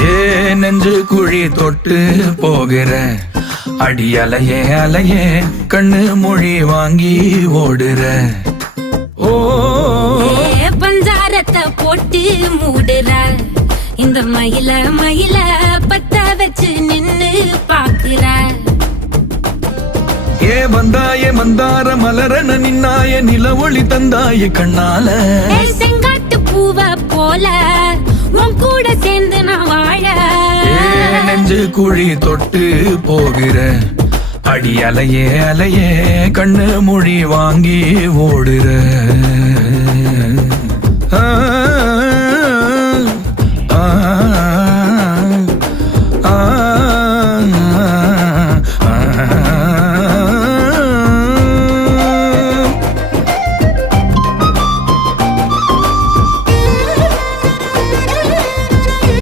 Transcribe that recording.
ஏ நெஞ்சு குழி தொட்டு போகிற அடி அலையே அலையே கண்ணு மொழி வாங்கி ஓடுற. ஓ பஞ்சாரத்தை போட்டு மூடுற இந்த மயில மயில பத்த வச்சு நின்னு பாக்குற. ஏ வந்தாய மந்தார மலரன நின்னாய நில ஒளி தந்தாய கண்ணால. செங்காட்டு பூவ போல உன் கூட சேர்ந்து நான் வாழ. நெஞ்சு குழி தொட்டு போகிற அடி அலையே அலையே கண்ணு மொழி வாங்கி ஓடுற. ஆ ஆ